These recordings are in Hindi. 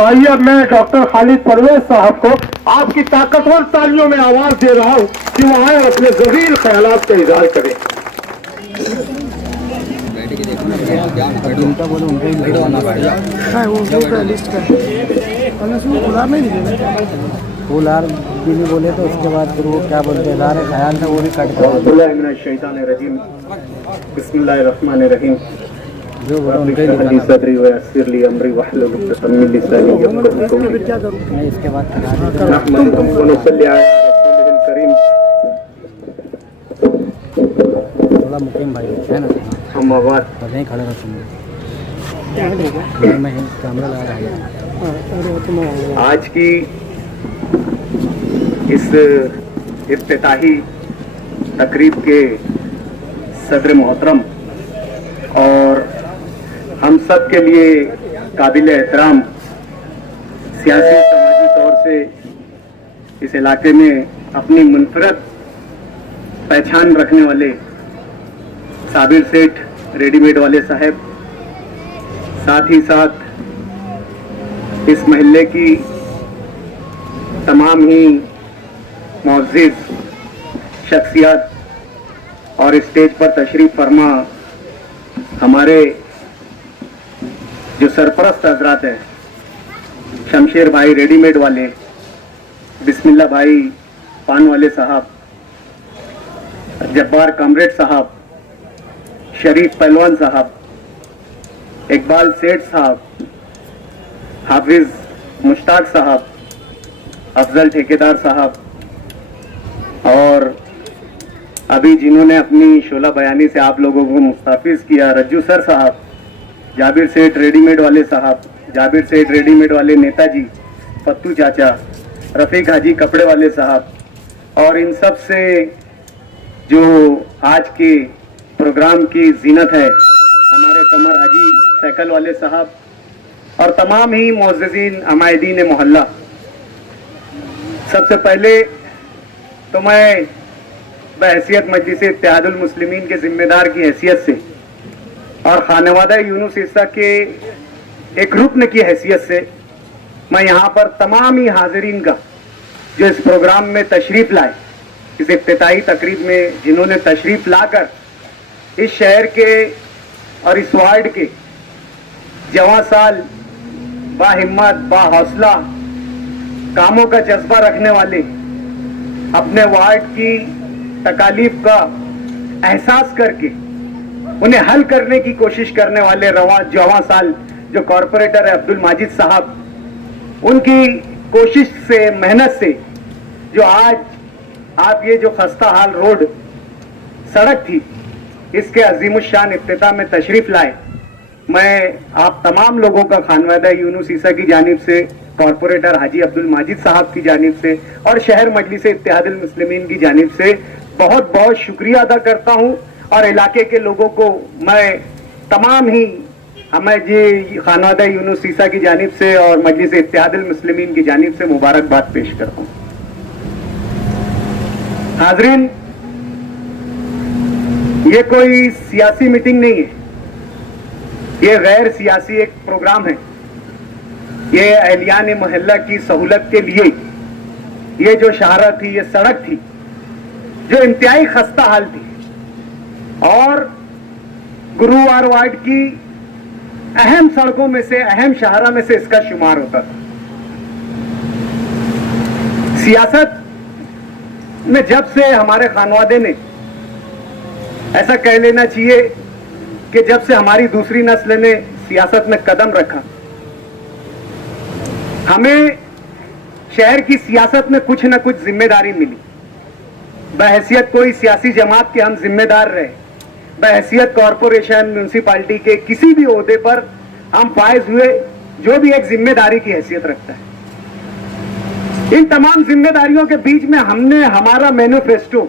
तो आइए मैं डॉक्टर खालिद परवेज साहब को आपकी ताकतवर तालियों में आवाज दे रहा हूं कि वो आए और अपने जहीर ख्यालात का इजहार करें। उनका बोलो उनका ही वो लिस्ट कर फूलार भी नहीं बोले तो उसके बाद फिर वो क्या बोलते हैं ख्याल था वो भी कट बिस्मिल्लाहिर्रहमानिर्रहीम बिस्मिल्लाहिर्रहमानिर्रहीम जो बोलो उनका ही हदीस सदरी व यस्सिरली अमरी वहलुल उक़दतम मिन लिसानी यफ़क़हू क़ौली। मैं इसके बाद नहमदुहु व नुसल्ली अला रसूलिहिल करीम। थोड़ा मुकीम भाई है ना अम्मा बाद नहीं खड़े रहो मैं कैमरा लगा रहा। आज की इस इफ्तिताही तकरीब के सदर मोहतरम और हम सब के लिए काबिल एहतराम सियासी समाजी तौर से इस इलाके में अपनी मुनफरद पहचान रखने वाले साबिर सेठ रेडीमेड वाले साहब, साथ ही साथ इस महल्ले की तमाम ही मुअज़्ज़िज़ शख्सियत और स्टेज पर तशरीफ फरमा हमारे जो सरपरस्त हजरात हैं, शमशेर भाई रेडीमेड वाले, बिस्मिल्लाह भाई पान वाले साहब, जब्बार कामरेड साहब, शरीफ पहलवान साहब, इकबाल सेठ साहब, हाफिज मुश्ताक साहब, अफजल ठेकेदार साहब और अभी जिन्होंने अपनी शोला बयानी से आप लोगों को मुस्ताफिज किया, रज्जू सर साहब, जाबिर सेठ रेडीमेड वाले साहब, जाबिर सेठ रेडीमेड वाले नेताजी, फत्तू चाचा, रफीक हाजी कपड़े वाले साहब और इन सब से जो आज के प्रोग्राम की जीनत है हमारे कमर हाजी साइकिल वाले साहब और तमाम ही मुअज़्ज़िज़ीन अमायदीन मोहल्ला। सबसे पहले तो मैं बहैसियत मजलिस इत्तेहादुल मुस्लिमीन के जिम्मेदार की हैसियत से और खानवादा यूनुस ईसा के एक रुकन की हैसियत से मैं यहाँ पर तमाम ही हाज़रीन का जो इस प्रोग्राम में तशरीफ़ लाए, इस इफ्तिताही तकरीब में जिन्होंने तशरीफ़ लाकर इस शहर के और इस वार्ड के जवां साल बाहिम्मत बाहौसला कामों का जज्बा रखने वाले, अपने वार्ड की तकालीफ का एहसास करके उन्हें हल करने की कोशिश करने वाले जवां साल जो कॉरपोरेटर है अब्दुल माजिद साहब, उनकी कोशिश से मेहनत से जो आज आप ये जो खस्ता हाल रोड सड़क थी इसके अजीमुशान इफ्तिताह में तशरीफ लाए। मैं आप तमाम लोगों का खानवादा यूनुस ईसा की जानिब से, कॉरपोरेटर हाजी अब्दुल माजिद साहब की जानिब से और शहर मजलिस इत्तेहादुल मुस्लिमीन की जानिब से बहुत बहुत शुक्रिया अदा करता हूं और इलाके के लोगों को मैं तमाम ही हमें जी खानवादा यूनुस ईसा की जानिब से और मजलिस इत्तेहादुल मुस्लिमीन की जानिब से मुबारकबाद पेश करता हूं। हाजरीन, ये कोई सियासी मीटिंग नहीं है, ये गैर सियासी एक प्रोग्राम है। ये अहलियान मोहल्ला की सहूलत के लिए ये जो शाहरा थी, ये सड़क थी जो इंतहाई खस्ता हाल थी और गुरुवार वार्ड की अहम सड़कों में से, अहम शाहरा में से इसका शुमार होता था। सियासत में जब से हमारे खानवादे ने, ऐसा कह लेना चाहिए कि जब से हमारी दूसरी नस्ल ने सियासत में कदम रखा, हमें शहर की सियासत में कुछ न कुछ जिम्मेदारी मिली। बहैसियत कोई सियासी जमात के हम जिम्मेदार रहे, बहैसियत कॉरपोरेशन म्यूनिसिपालिटी के किसी भी ओहदे पर हम फायज हुए, जो भी एक जिम्मेदारी की हैसियत रखता है। इन तमाम जिम्मेदारियों के बीच में हमने हमारा मैनिफेस्टो,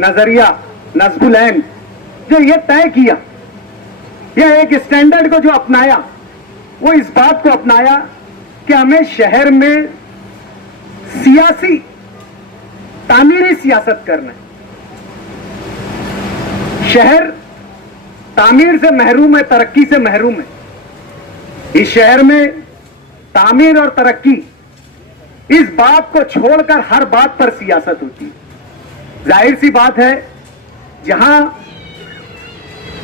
नजरिया, नस्बुल ऐन जो ये तय किया, यह एक स्टैंडर्ड को जो अपनाया, वो इस बात को अपनाया कि हमें शहर में सियासी तामीरी सियासत करना है। शहर तामीर से महरूम है, तरक्की से महरूम है। इस शहर में तामीर और तरक्की, इस बात को छोड़कर हर बात पर सियासत होती है। जाहिर सी बात है, जहां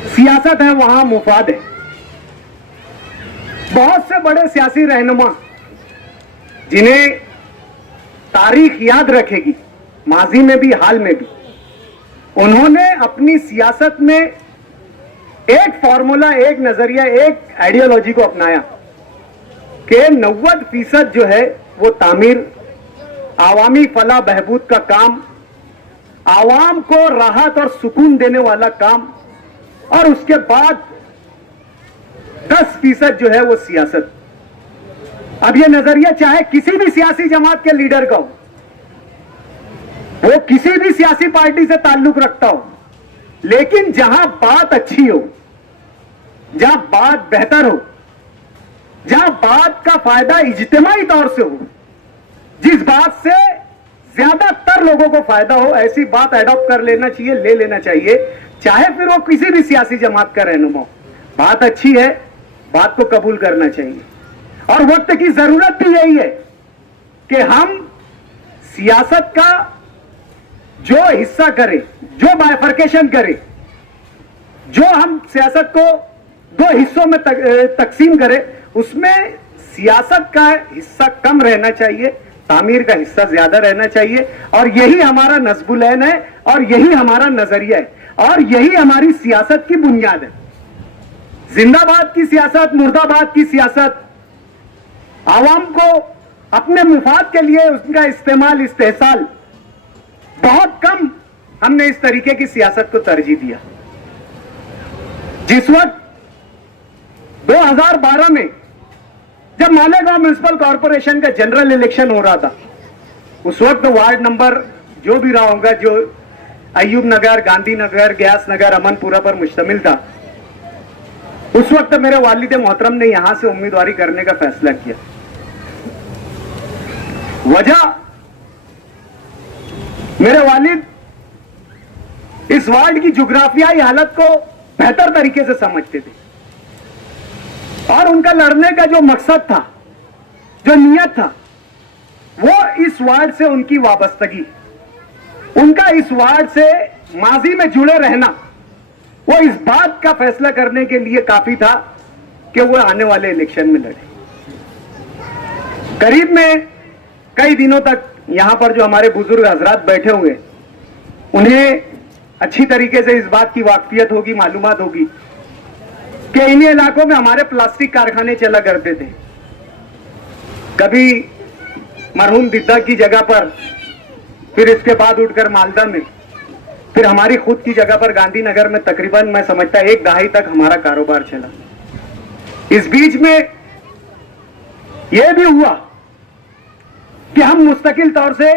सियासत है वहां मुफाद है। बहुत से बड़े सियासी रहनुमा जिन्हें तारीख याद रखेगी, माजी में भी हाल में भी, उन्होंने अपनी सियासत में एक फॉर्मूला, एक नजरिया, एक आइडियोलॉजी को अपनाया कि 90% जो है वो तामीर, आवामी फलाह बहबूद का काम, आवाम को राहत और सुकून देने वाला काम, और उसके बाद 10% जो है वो सियासत। अब ये नजरिया चाहे किसी भी सियासी जमात के लीडर का हो, वो किसी भी सियासी पार्टी से ताल्लुक रखता हो, लेकिन जहां बात अच्छी हो, जहां बात बेहतर हो, जहां बात का फायदा इज्तिमाई तौर से हो, जिस बात से ज्यादातर लोगों को फायदा हो, ऐसी बात एडॉप्ट कर लेना चाहिए, ले लेना चाहिए, चाहे फिर वो किसी भी सियासी जमात का रहनुमा हो। बात अच्छी है, बात को कबूल करना चाहिए। और वक्त की जरूरत भी यही है कि हम सियासत का जो हिस्सा करें, जो बाइफर्केशन करें, जो हम सियासत को दो हिस्सों में तकसीम करें, उसमें सियासत का हिस्सा कम रहना चाहिए, तामीर का हिस्सा ज्यादा रहना चाहिए। और यही हमारा नस्बुलैन है, और यही हमारा नजरिया है, और यही हमारी सियासत की बुनियाद है। जिंदाबाद की सियासत, मुर्दाबाद की सियासत, आवाम को अपने मुफाद के लिए उसका इस्तेमाल, इस्तेहसाल, बहुत कम हमने इस तरीके की सियासत को तरजीह दिया। जिस वक्त 2012 में जब मालेगांव म्युनिसिपल कॉर्पोरेशन का जनरल इलेक्शन हो रहा था, उस वक्त वार्ड नंबर जो भी रहा होगा, जो अयूब नगर, गांधीनगर, ग्यास नगर, अमनपुरा पर मुश्तमिल था, उस वक्त मेरे वालिद मोहतरम ने यहां से उम्मीदवारी करने का फैसला किया। वजह, मेरे वालिद इस वार्ड की जुग्राफियाई हालत को बेहतर तरीके से समझते थे, और उनका लड़ने का जो मकसद था, जो नियत था, वो इस वार्ड से उनकी वाबस्तगी, उनका इस वार्ड से माजी में जुड़े रहना, वो इस बात का फैसला करने के लिए काफी था कि वो आने वाले इलेक्शन में लड़े। करीब में कई दिनों तक यहां पर जो हमारे बुजुर्ग हजरात बैठे हुए, उन्हें अच्छी तरीके से इस बात की वाकफियत होगी, मालूमात होगी कि इन्हीं इलाकों में हमारे प्लास्टिक कारखाने चला करते थे। कभी मरहूम दिद्दा की जगह पर, फिर इसके बाद उठकर मालदा में, फिर हमारी खुद की जगह पर गांधीनगर में तकरीबन मैं समझता 1 दहाई तक हमारा कारोबार चला। इस बीच में यह भी हुआ कि हम मुस्तकिल तौर से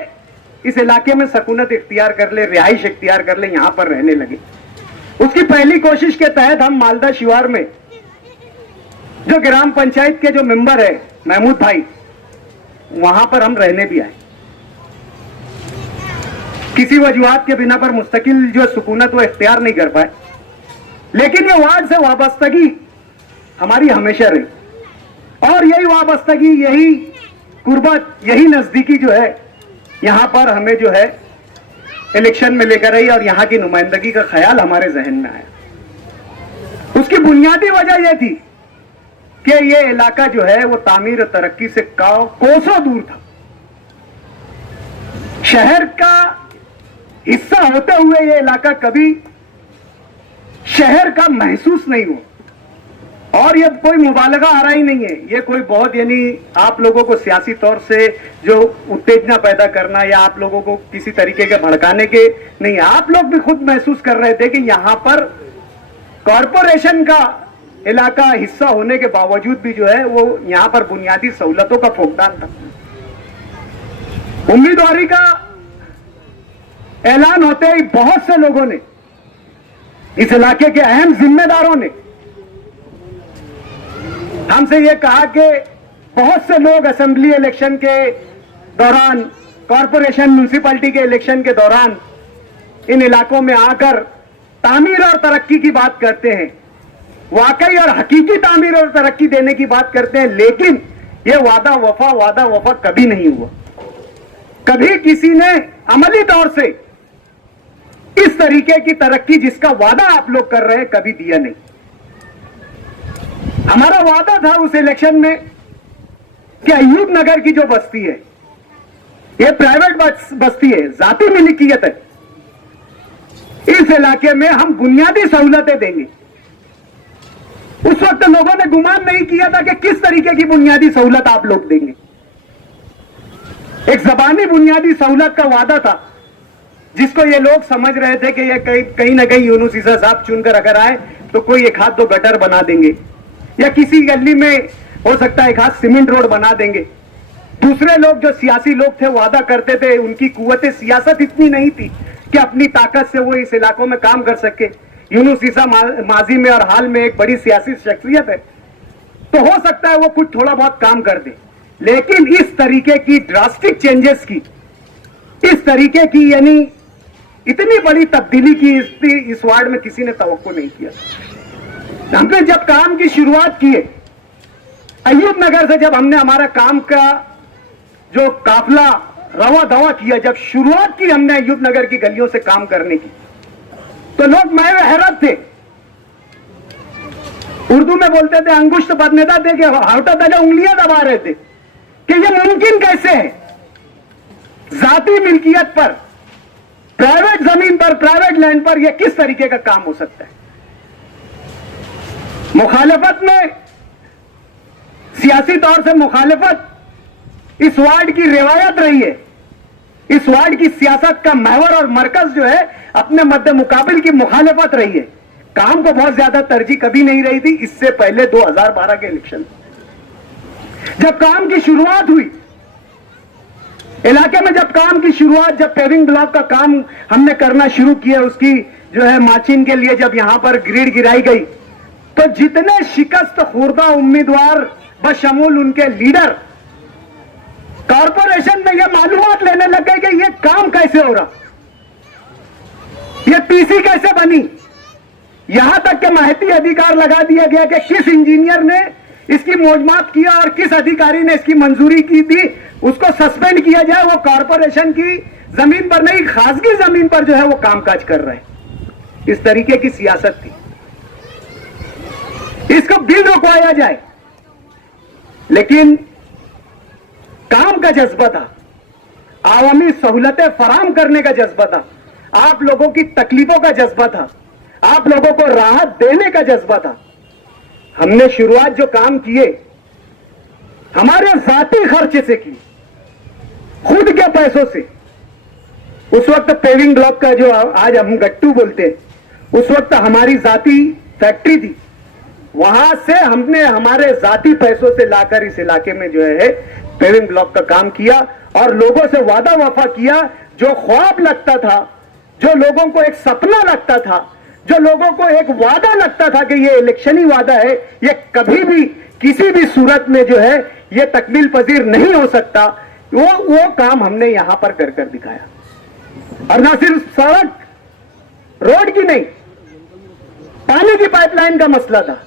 इस इलाके में सकूनत इख्तियार कर ले, रिहाइश इख्तियार कर ले, यहां पर रहने लगे। उसकी पहली कोशिश के तहत हम मालदा शिवार में जो ग्राम पंचायत के जो मेंबर है महमूद भाई, वहां पर हम रहने भी आए। किसी वजूहात के बिना पर मुस्तकिल जो सुकूनत वो इख्तियार नहीं कर पाए, लेकिन ये वार्ड से वाबस्तगी हमारी हमेशा रही, और यही वाबस्तगी, यही कुर्बत, यही नजदीकी जो है यहां पर हमें जो है इलेक्शन में लेकर आई, और यहां की नुमाइंदगी का ख्याल हमारे जहन में आया। उसकी बुनियादी वजह यह थी कि ये इलाका जो है वो तामीर और तरक्की से कोसों दूर था। शहर का हिस्सा होते हुए ये इलाका कभी शहर का महसूस नहीं हुआ, और ये कोई मुबालगा आ रहा ही नहीं है, ये कोई बहुत यानी आप लोगों को सियासी तौर से जो उत्तेजना पैदा करना या आप लोगों को किसी तरीके के भड़काने के नहीं, आप लोग भी खुद महसूस कर रहे थे कि यहां पर कॉरपोरेशन का इलाका हिस्सा होने के बावजूद भी जो है वो यहां पर बुनियादी सहूलतों का फुकदान था। उम्मीदवारी का ऐलान होते ही बहुत से लोगों ने, इस इलाके के अहम जिम्मेदारों ने हमसे यह कहा कि बहुत से लोग असेंबली इलेक्शन के दौरान, कॉरपोरेशन म्यूनिसिपैलिटी के इलेक्शन के दौरान इन इलाकों में आकर तामीर और तरक्की की बात करते हैं, वाकई और हकीकी तामीर और तरक्की देने की बात करते हैं, लेकिन ये वादा वफा कभी नहीं हुआ। कभी किसी ने अमली तौर से इस तरीके की तरक्की जिसका वादा आप लोग कर रहे हैं कभी दिया नहीं। हमारा वादा था उस इलेक्शन में कि अय्यूब नगर की जो बस्ती है ये प्राइवेट बस्ती है, जाती मिल्कियत है, इस इलाके में हम बुनियादी सहूलतें देंगे। उस वक्त लोगों ने गुमान नहीं किया था कि किस तरीके की बुनियादी सहूलत आप लोग देंगे। एक जबानी बुनियादी सहूलत का वादा था जिसको ये लोग समझ रहे थे कि ये कहीं ना कहीं यूनुस ईसा साहब चुनकर अगर आए तो कोई एक हाथ दो गटर बना देंगे या किसी गली में हो सकता है एक हाथ सीमेंट रोड बना देंगे। दूसरे लोग जो सियासी लोग थे वादा करते थे, उनकी कुव्वत सियासत इतनी नहीं थी कि अपनी ताकत से वो इस इलाकों में काम कर सके। यूनुस ईसा माजी में और हाल में एक बड़ी सियासी शख्सियत है, तो हो सकता है वो कुछ थोड़ा बहुत काम कर दे, लेकिन इस तरीके की ड्रास्टिक चेंजेस की, इस तरीके की यानी इतनी बड़ी तब्दीली की इस वार्ड में किसी ने तवक्को नहीं किया। हमने जब काम की शुरुआत की है अय्यूब नगर से, जब हमने हमारा काम का जो काफिला रवा दवा किया, जब शुरुआत की हमने अय्यूब नगर की गलियों से काम करने की, तो लोग मैं हैरत थे। उर्दू में बोलते थे अंगुष्ठ बदनेदा थे कि हाउटा दगा उंगलियां दबा रहे थे कि यह मुमकिन कैसे है जाती मिल्कियत पर, प्राइवेट जमीन पर, प्राइवेट लैंड पर यह किस तरीके का काम हो सकता है। मुखालिफत में, सियासी तौर से मुखालिफत इस वार्ड की रिवायत रही है। इस वार्ड की सियासत का महवर और मरकज जो है अपने मद्दे मुकाबिल की मुखालिफत रही है। काम को बहुत ज्यादा तरजीह कभी नहीं रही थी। इससे पहले 2012 के इलेक्शन जब काम की शुरुआत हुई इलाके में, जब काम की शुरुआत, जब पेविंग ब्लॉक का काम हमने करना शुरू किया, उसकी जो है माचिन के लिए जब यहां पर ग्रिड गिराई गई, तो जितने शिकस्त खुर्दा उम्मीदवार बशमूल उनके लीडर कॉरपोरेशन में यह मालूमात लेने लग गए कि यह काम कैसे हो रहा, यह पीसी कैसे बनी। यहां तक के माहिती अधिकार लगा दिया गया कि किस इंजीनियर ने इसकी मौजमात किया और किस अधिकारी ने इसकी मंजूरी की थी, उसको सस्पेंड किया जाए। वो कॉरपोरेशन की जमीन पर नहीं, खासगी जमीन पर जो है वो कामकाज कर रहे हैं। इस तरीके की सियासत थी। इसको बिल रुकवाया जाए, लेकिन काम का जज्बा था, आवामी सहूलतें फराहम करने का जज्बा था, आप लोगों की तकलीफों का जज्बा था, आप लोगों को राहत देने का जज्बा था। हमने शुरुआत जो काम किए हमारे जाती खर्चे से की, खुद के पैसों से। उस वक्त पेविंग ब्लॉक का जो आज हम गट्टू बोलते हैं, उस वक्त हमारी जाती फैक्ट्री थी, वहां से हमने हमारे जाती पैसों से लाकर इस इलाके में जो है पेविंग ब्लॉक का काम किया और लोगों से वादा वफा किया। जो ख्वाब लगता था, जो लोगों को एक सपना लगता था, जो लोगों को एक वादा लगता था कि ये इलेक्शनी वादा है, ये कभी भी किसी भी सूरत में जो है ये तकमील पजीर नहीं हो सकता, वो काम हमने यहां पर कर दिखाया। और ना सिर्फ सड़क रोड की नहीं, पानी की पाइपलाइन का मसला था।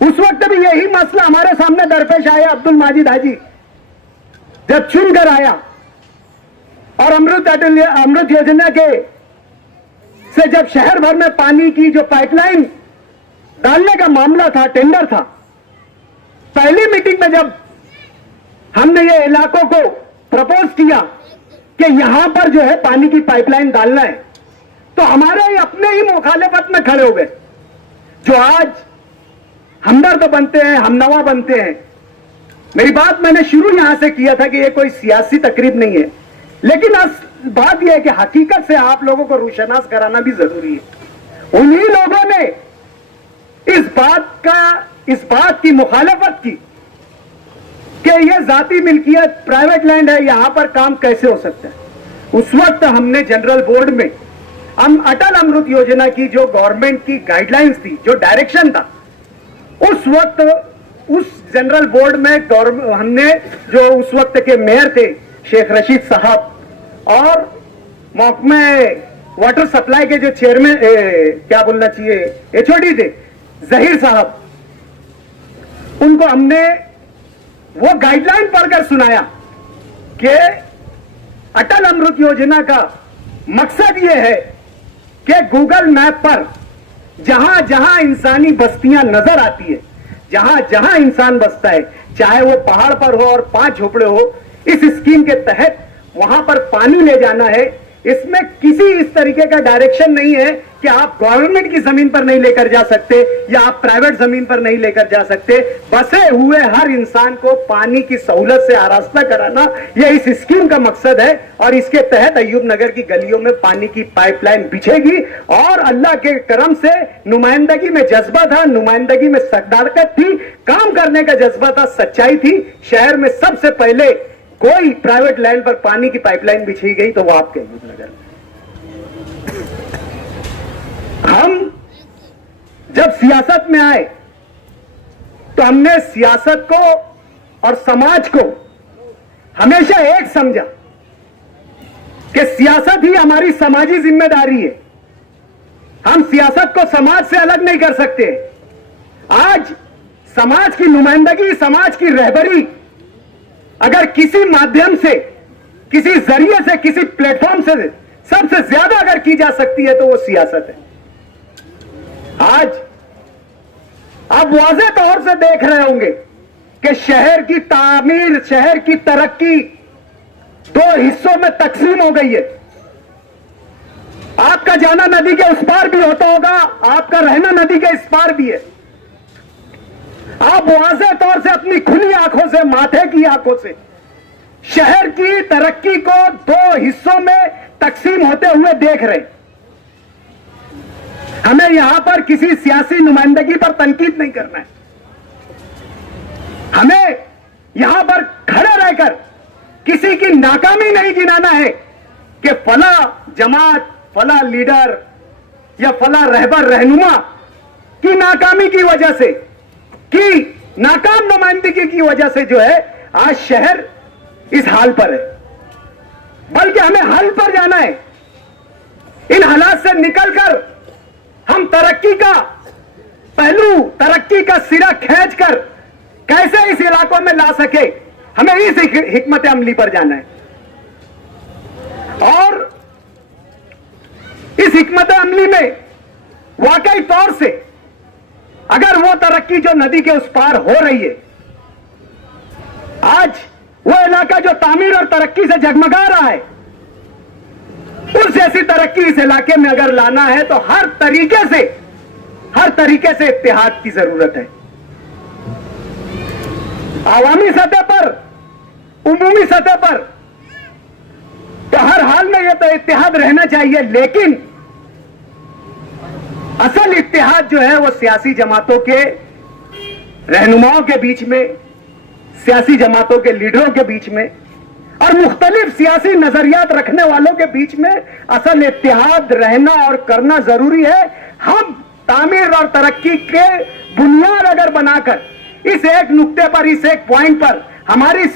उस वक्त भी यही मसला हमारे सामने दरपेश आया। अब्दुल माजिद हाजी जब चुनकर आया और अमृत योजना के से जब शहर भर में पानी की जो पाइपलाइन डालने का मामला था, टेंडर था, पहली मीटिंग में जब हमने ये इलाकों को प्रपोज किया कि यहां पर जो है पानी की पाइपलाइन डालना है, तो हमारे अपने ही मुखालिफत में खड़े हो गए, जो आज हमदर्द बनते हैं, हमनवा बनते हैं। मेरी बात मैंने शुरू यहां से किया था कि ये कोई सियासी तकरीब नहीं है, लेकिन बात यह है कि हकीकत से आप लोगों को रोशनास कराना भी जरूरी है। उन्हीं लोगों ने इस बात की मुखालफत की कि यह जाती मिल्कियत प्राइवेट लैंड है, यहां पर काम कैसे हो सकता है। उस वक्त हमने जनरल बोर्ड में हम अटल अमृत योजना की जो गवर्नमेंट की गाइडलाइंस थी, जो डायरेक्शन था, उस वक्त उस जनरल बोर्ड में हमने जो उस वक्त के मेयर थे शेख रशीद साहब और महकमे वाटर सप्लाई के जो चेयरमैन क्या बोलना चाहिए एचओडी थे जहीर साहब, उनको हमने वो गाइडलाइन पढ़कर सुनाया कि अटल अमृत योजना का मकसद यह है कि गूगल मैप पर जहां जहां इंसानी बस्तियां नजर आती है, जहां जहां इंसान बसता है, चाहे वो पहाड़ पर हो और 5 झोपड़े हो, इस स्कीम के तहत वहां पर पानी ले जाना है। इसमें किसी इस तरीके का डायरेक्शन नहीं है कि आप गवर्नमेंट की जमीन पर नहीं लेकर जा सकते या आप प्राइवेट जमीन पर नहीं लेकर जा सकते। बसे हुए हर इंसान को पानी की सहूलत से आरास्ता कराना, यह इस स्कीम का मकसद है। और इसके तहत अय्यूब नगर की गलियों में पानी की पाइपलाइन बिछेगी। और अल्लाह के करम से नुमाइंदगी में जज्बा था, नुमाइंदगी में सदाकत थी, काम करने का जज्बा था, सच्चाई थी। शहर में सबसे पहले कोई प्राइवेट लैंड पर पानी की पाइपलाइन बिछी गई तो वो आपके अय्यूब नगर। हम जब सियासत में आए तो हमने सियासत को और समाज को हमेशा एक समझा कि सियासत ही हमारी समाजी जिम्मेदारी है। हम सियासत को समाज से अलग नहीं कर सकते। आज समाज की नुमाइंदगी, समाज की रहबरी अगर किसी माध्यम से, किसी जरिए से, किसी प्लेटफॉर्म से सबसे ज्यादा अगर की जा सकती है तो वो सियासत है। आज आप वाज़ेह तौर से देख रहे होंगे कि शहर की तामीर, शहर की तरक्की 2 हिस्सों में तकसीम हो गई है। आपका जाना नदी के उस पार भी होता होगा, आपका रहना नदी के इस पार भी है। आप वाज़ेह तौर से अपनी खुली आंखों से, माथे की आंखों से शहर की तरक्की को 2 हिस्सों में तकसीम होते हुए देख रहे। हमें यहां पर किसी सियासी नुमाइंदगी पर तनकीद नहीं करना है। हमें यहां पर खड़े रहकर किसी की नाकामी नहीं गिनाना है कि फला जमात, फला लीडर या फला रहबर रहनुमा की नाकामी की वजह से, की नाकाम नुमाइंदगी की वजह से जो है आज शहर इस हाल पर है। बल्कि हमें हल पर जाना है। इन हालात से निकलकर हम तरक्की का पहलू, तरक्की का सिरा खींचकर कैसे इस इलाकों में ला सके, हमें इस हिकमत अमली पर जाना है। और इस हिकमत अमली में वाकई तौर से अगर वो तरक्की जो नदी के उस पार हो रही है, आज वो इलाका जो तामीर और तरक्की से जगमगा रहा है, उस जैसी तरक्की इस इलाके में अगर लाना है तो हर तरीके से इत्तेहाद की जरूरत है। आवामी सतह पर, उमूमी सतह पर तो हर हाल में यह तो इत्तेहाद रहना चाहिए, लेकिन असल इत्तेहाद जो है वो सियासी जमातों के रहनुमाओं के बीच में, सियासी जमातों के लीडरों के बीच में और मुख्तलिफ सियासी नजरियात रखने वालों के बीच में असल इत्तेहाद रहना और करना जरूरी है। हम तामीर और तरक्की के बुनियाद अगर बनाकर इस एक नुक्ते पर, इस एक पॉइंट पर हमारी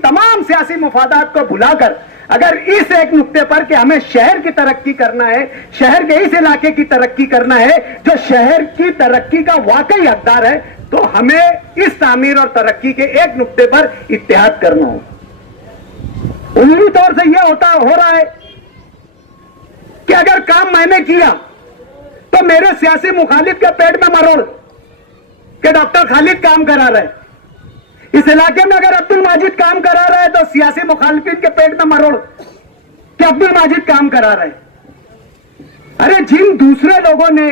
तमाम सियासी मुफादात को भुलाकर अगर इस एक नुक्ते पर कि हमें शहर की तरक्की करना है, शहर के इस इलाके की तरक्की करना है जो शहर की तरक्की का वाकई हकदार है, तो हमें इस तामीर और तरक्की के एक नुक्ते पर इत्तेहाद करना हो। उम्मीदी तौर से यह हो रहा है कि अगर काम मैंने किया तो मेरे सियासी मुखालिफ के पेट में मरोड़ कि डॉक्टर खालिद काम करा रहे। इस इलाके में अगर अब्दुल माजिद काम करा रहा है तो सियासी मुखालिफिन के पेट में मरोड़ कि अब्दुल माजिद काम करा रहे। अरे जिन दूसरे लोगों ने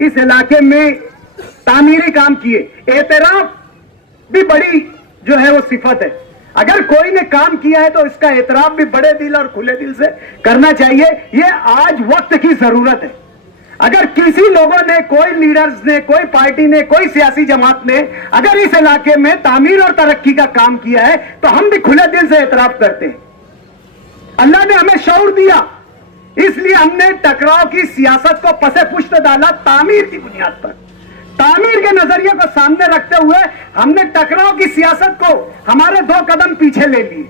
इस इलाके में तामीरी काम किए, एतराफ भी बड़ी जो है वो सिफत है। अगर कोई ने काम किया है तो इसका एतराफ भी बड़े दिल और खुले दिल से करना चाहिए। ये आज वक्त की जरूरत है। अगर किसी लोगों ने, कोई लीडर्स ने, कोई पार्टी ने, कोई सियासी जमात ने अगर इस इलाके में तामीर और तरक्की का काम किया है तो हम भी खुले दिल से एतराफ करते हैं। अल्लाह ने हमें शऊर दिया, इसलिए हमने टकराव की सियासत को पसे पुष्ट डाला तामीर की बुनियाद पर। तामीर के नजरिए को सामने रखते हुए हमने टकराव की सियासत को हमारे 2 कदम पीछे ले लिए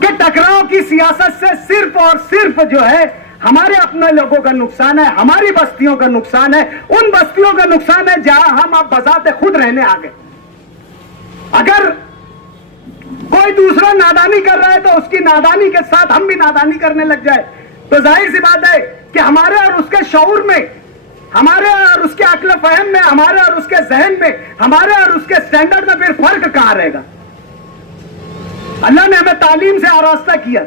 कि टकराव की सियासत से सिर्फ और सिर्फ जो है हमारे अपने लोगों का नुकसान है, हमारी बस्तियों का नुकसान है, उन बस्तियों का नुकसान है जहां हम अब बजाते खुद रहने आ गए। अगर कोई दूसरा नादानी कर रहा है तो उसकी नादानी के साथ हम भी नादानी करने लग जाए तो जाहिर सी बात है कि हमारे और उसके शऊर में, हमारे और उसके अक्ल फहम में, हमारे और उसके जहन में, हमारे और उसके स्टैंडर्ड में फिर फर्क कहां रहेगा। अल्लाह ने हमें तालीम से आरास्ता किया,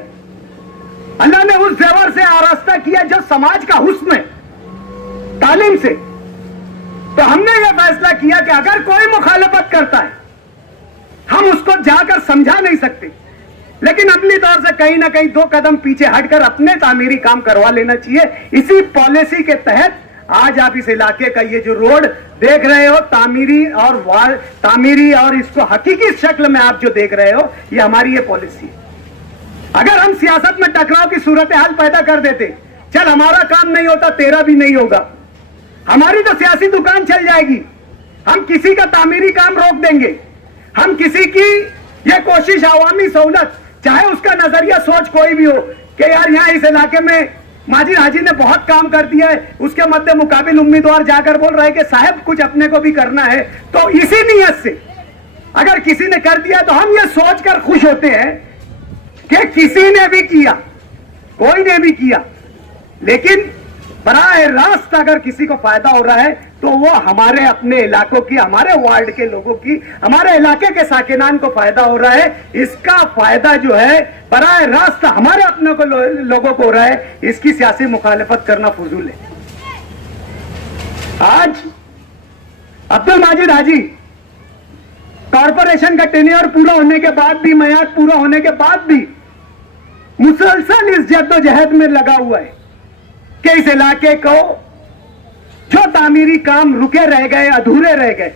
अल्लाह ने उस जेवर से आरास्ता किया जो समाज का हुस्न है, तालीम से। तो हमने यह फैसला किया कि अगर कोई मुखालफत करता है हम उसको जाकर समझा नहीं सकते, लेकिन अपनी तौर से कहीं ना कहीं 2 कदम पीछे हटकर अपने तामीरी काम करवा लेना चाहिए। इसी पॉलिसी के तहत आज आप इस इलाके का ये जो रोड देख रहे हो, तामीरी और इसको हकीकी शक्ल में आप जो देख रहे हो, ये हमारी ये पॉलिसी है। अगर हम सियासत में टकराव की सूरत हाल पैदा कर देते, चल हमारा काम नहीं होता तेरा भी नहीं होगा, हमारी तो सियासी दुकान चल जाएगी, हम किसी का तामीरी काम रोक देंगे, हम किसी की ये कोशिश अवामी सहूलत, चाहे उसका नजरिया सोच कोई भी हो कि यार यहां इस इलाके में माजिद हाजी ने बहुत काम कर दिया है, उसके मध्य मुकाबिल उम्मीदवार जाकर बोल रहे हैं कि साहब कुछ अपने को भी करना है, तो इसी नियत से अगर किसी ने कर दिया तो हम ये सोचकर खुश होते हैं कि किसी ने भी किया, कोई ने भी किया, लेकिन बराह रास्त अगर किसी को फायदा हो रहा है तो वो हमारे अपने इलाकों की, हमारे वार्ड के लोगों की, हमारे इलाके के साकिनान को फायदा हो रहा है। इसका फायदा जो है बराह रास्त हमारे अपने को लोगों को हो रहा है, इसकी सियासी मुखालिफत करना फजूल है। आज अब्दुल माजिद हाजी कॉरपोरेशन का टेन्योर पूरा होने के बाद भी, मयाद पूरा होने के बाद भी मुसलसल इस जद्दोजहद में लगा हुआ है कि इस इलाके को जो तामीरी काम रुके रह गए, अधूरे रह गए,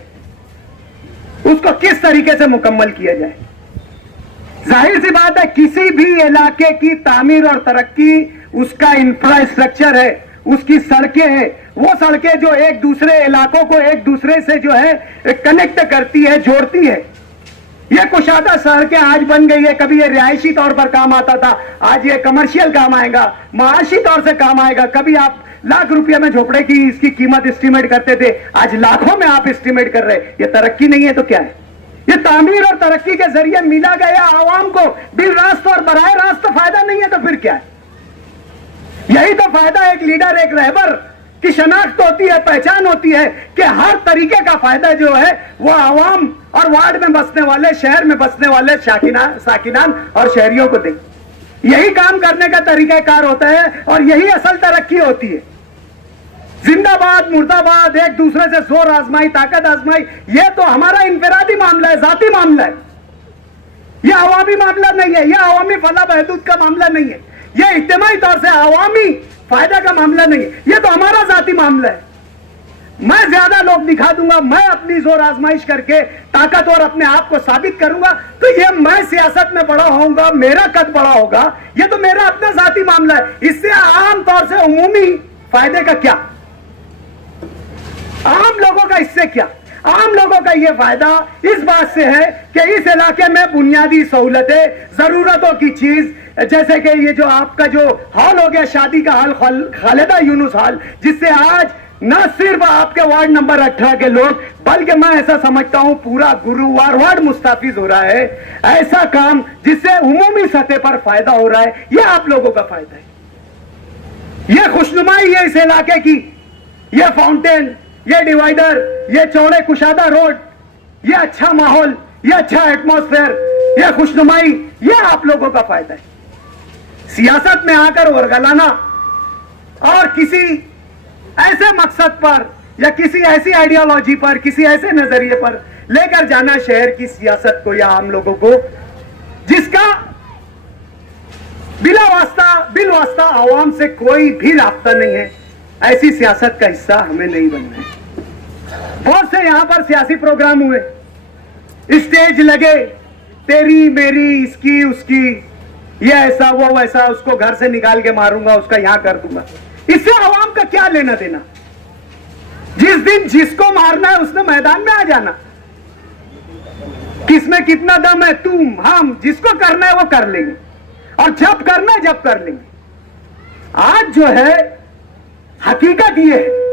उसको किस तरीके से मुकम्मल किया जाए। जाहिर सी बात है किसी भी इलाके की तामीर और तरक्की उसका इंफ्रास्ट्रक्चर है, उसकी सड़कें हैं, वो सड़कें जो एक दूसरे इलाकों को एक दूसरे से जो है कनेक्ट करती है, जोड़ती है। ये कुशादा सड़कें आज बन गई है, कभी ये रिहायशी तौर पर काम आता था, आज ये कमर्शियल काम आएगा, माशी तौर से काम आएगा। कभी आप लाख रुपए में झोपड़े की इसकी कीमत एस्टिमेट करते थे, आज लाखों में आप एस्टिमेट कर रहे। ये तरक्की नहीं है तो क्या है? ये तामीर और तरक्की के जरिए मिला गया आवाम को बिल रास्त और बराह रास्त फायदा नहीं है तो फिर क्या है? यही तो फायदा एक लीडर, एक रहबर की शनाख्त होती है, पहचान होती है कि हर तरीके का फायदा जो है वो आवाम और वार्ड में बसने वाले, शहर में बसने वाले साकिनान और शहरियों को दे। यही काम करने का तरीकाकार होता है और यही असल तरक्की होती है। जिंदाबाद मुर्दाबाद, एक दूसरे से जोर आजमाई, ताकत आजमाई, यह तो हमारा इनफरादी मामला है, जाती मामला है। यह अवामी मामला नहीं है, यह अवामी फलाह बहदूद का मामला नहीं है, यह इज्तिमाई तौर से अवामी फायदा का मामला नहीं है, यह तो हमारा जाती मामला है। मैं ज्यादा लोग दिखा दूंगा, मैं अपनी जोर आजमाइश करके ताकतवर अपने आप को साबित करूंगा, तो ये मैं सियासत में बड़ा होऊंगा, मेरा कद बड़ा होगा, ये तो मेरा अपना जाती मामला है। इससे आम तौर से उमूमी फायदे का क्या, आम लोगों का इससे क्या? आम लोगों का यह फायदा इस बात से है कि इस इलाके में बुनियादी सहूलतें, जरूरतों की चीज, जैसे कि ये जो आपका जो हॉल हो गया शादी का हॉल, खालिदा यूनुस हॉल, जिससे आज न सिर्फ आपके वार्ड नंबर 18 के लोग, बल्कि मैं ऐसा समझता हूं पूरा गुरुवार वार्ड मुस्ताफिज हो रहा है। ऐसा काम जिससे उमूमी सतह पर फायदा हो रहा है, यह आप लोगों का फायदा है। यह खुशनुमाई है इस इलाके की, यह फाउंटेन, यह डिवाइडर, यह चौड़े कुशादा रोड, यह अच्छा माहौल, यह अच्छा एटमॉस्फेयर, यह खुशनुमाई, यह आप लोगों का फायदा है। सियासत में आकर वर्गलाना और किसी ऐसे मकसद पर या किसी ऐसी आइडियोलॉजी पर, किसी ऐसे नजरिए पर लेकर जाना शहर की सियासत को या आम लोगों को, जिसका बिल वास्ता आवाम से कोई भी राब्ता नहीं है, ऐसी सियासत का हिस्सा हमें नहीं बनना है। बहुत से यहां पर सियासी प्रोग्राम हुए, स्टेज लगे, तेरी मेरी, इसकी उसकी, ये ऐसा वो वैसा, उसको घर से निकाल के मारूंगा, उसका यहां कर दूंगा। इससे आवाम का क्या लेना देना? जिस दिन जिसको मारना है उसने मैदान में आ जाना, किसमें कितना दम है, तुम हम, जिसको करना है वो कर लेंगे, और जब करना है जब कर लेंगे। आज जो है हकीकत ये है,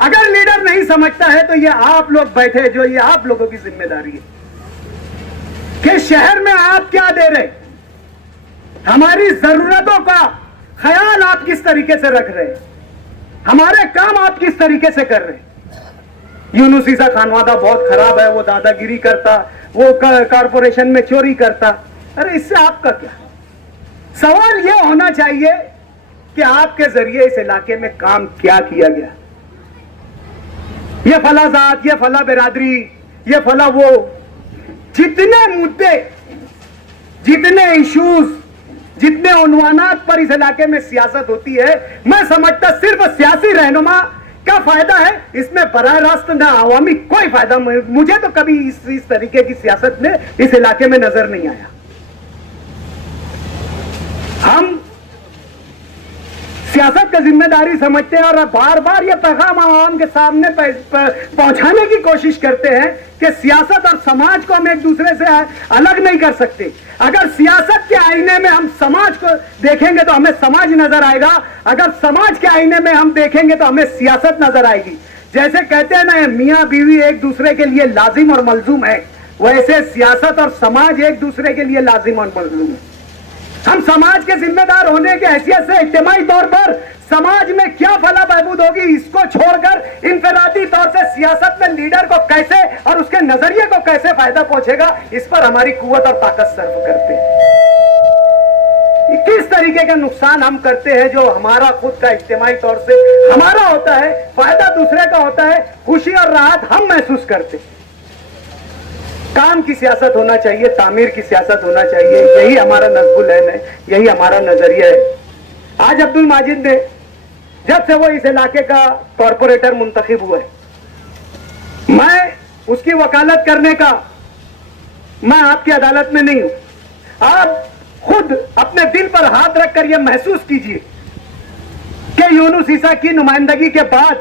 अगर लीडर नहीं समझता है तो ये आप लोग बैठे, जो ये आप लोगों की जिम्मेदारी है। कि शहर में आप क्या दे रहे, हमारी जरूरतों का ख्याल आप किस तरीके से रख रहे, हमारे काम आप किस तरीके से कर रहे। यूनुस ईसा खानवादा बहुत खराब है, वो दादागिरी करता, वो कारपोरेशन में चोरी करता। अरे इससे आपका क्या? सवाल यह होना चाहिए कि आपके जरिए इस इलाके में काम क्या किया गया। ये फला जात, ये फला बिरादरी, ये फला वो, जितने मुद्दे, जितने इश्यूज, जितने उन्वानात पर इस इलाके में सियासत होती है, मैं समझता सिर्फ सियासी रहनुमा क्या फायदा है इसमें, बराह रास्त ना आवामी कोई फायदा। मुझे तो कभी इस तरीके की सियासत में इस इलाके में नजर नहीं आया। हम सियासत का जिम्मेदारी समझते हैं और बार बार ये पैगाम आवाम के सामने पहुंचाने की कोशिश करते हैं कि सियासत और समाज को हम एक दूसरे से अलग नहीं कर सकते। अगर सियासत के आईने में हम समाज को देखेंगे तो हमें समाज नजर आएगा, अगर समाज के आईने में हम देखेंगे तो हमें सियासत नजर आएगी। जैसे कहते हैं ना, मियां बीवी एक दूसरे के लिए लाजिम और मलजूम है, वैसे सियासत और समाज एक दूसरे के लिए लाजिम और मलजूम है। हम समाज के जिम्मेदार होने के हैसियत से इज्तिमाई तौर पर समाज में क्या फला बहबूद होगी, इसको छोड़कर इनफरादी तौर से सियासत में लीडर को कैसे और उसके नजरिए को कैसे फायदा पहुंचेगा, इस पर हमारी कुव्वत और ताकत सर्व करते हैं। किस तरीके का नुकसान हम करते हैं जो हमारा खुद का इज्तिमाई तौर से हमारा होता है, फायदा दूसरे का होता है, खुशी और राहत हम महसूस करते हैं। काम की सियासत होना चाहिए, तामीर की सियासत होना चाहिए, यही हमारा नज़्बुल ऐन है, यही हमारा नजरिया है। आज अब्दुल माजिद ने जब से वो इस इलाके का कॉरपोरेटर मुंतखब हुआ है, मैं उसकी वकालत करने का, मैं आपकी अदालत में नहीं हूं। आप खुद अपने दिल पर हाथ रखकर यह महसूस कीजिए कि यूनुस ईसा की नुमाइंदगी के बाद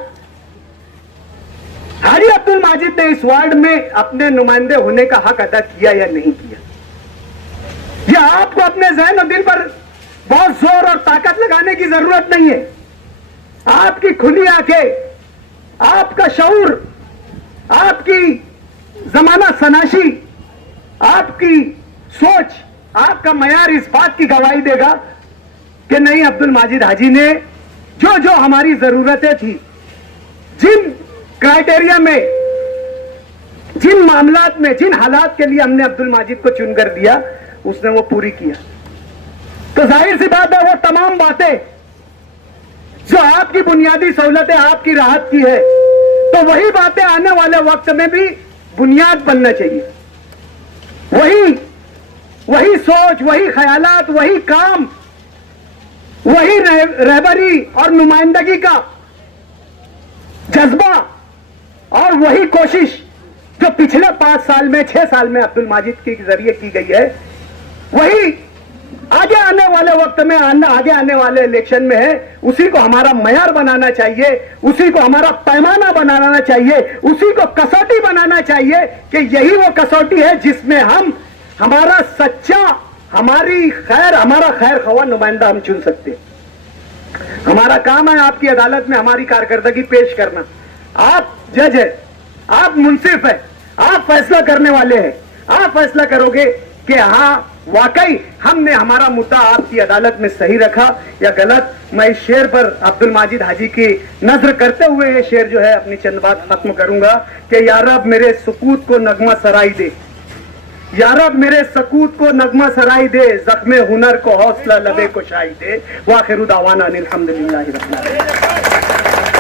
हाजी अब्दुल माजिद ने इस वार्ड में अपने नुमाइंदे होने का हक अदा किया या नहीं किया। यह आपको अपने जहन और दिल पर बहुत जोर और ताकत लगाने की जरूरत नहीं है। आपकी खुली आंखें, आपका शऊर, आपकी जमाना सनाशी, आपकी सोच, आपका मयार इस बात की गवाही देगा कि नहीं, अब्दुल माजिद हाजी ने जो जो हमारी जरूरतें थी, जिन क्राइटेरिया में, जिन मामलात में, जिन हालात के लिए हमने अब्दुल माजिद को चुनकर दिया, उसने वो पूरी किया। तो जाहिर सी बात है, वो तमाम बातें जो आपकी बुनियादी सहूलतें आपकी राहत की है, तो वही बातें आने वाले वक्त में भी बुनियाद बनना चाहिए। वही सोच, वही ख्यालात, वही काम, वही रहबरी और नुमाइंदगी का जज्बा और वही कोशिश जो पिछले 5 साल में, 6 साल में अब्दुल माजिद के जरिए की गई है, वही आगे आने वाले वक्त में, आगे आने वाले इलेक्शन में है। उसी को हमारा मयार बनाना चाहिए, उसी को हमारा पैमाना बनाना चाहिए, उसी को कसौटी बनाना चाहिए कि यही वो कसौटी है जिसमें हम हमारा सच्चा, हमारा खैर ख्वाह नुमाइंदा हम चुन सकते हैं। हमारा काम है आपकी अदालत में हमारी कारकर्दगी पेश करना। आप जज है, आप मुंसिफ है, आप फैसला करने वाले हैं। आप फैसला करोगे कि हाँ वाकई हमने हमारा मुद्दा आपकी अदालत में सही रखा या गलत। मैं इस शेर पर अब्दुल माजिद हाजी की नजर करते हुए ये शेर जो है अपनी चंद बात खत्म करूंगा कि या रब मेरे सुकूत को नगमा सराई दे, या रब मेरे सकूत को नगमा सराई दे, जख्मे हुनर को हौसला लबे को शाई दे। वाखिरु दावाना अनिल हम्दुलिल्लाहि रब्बिल आलमीन।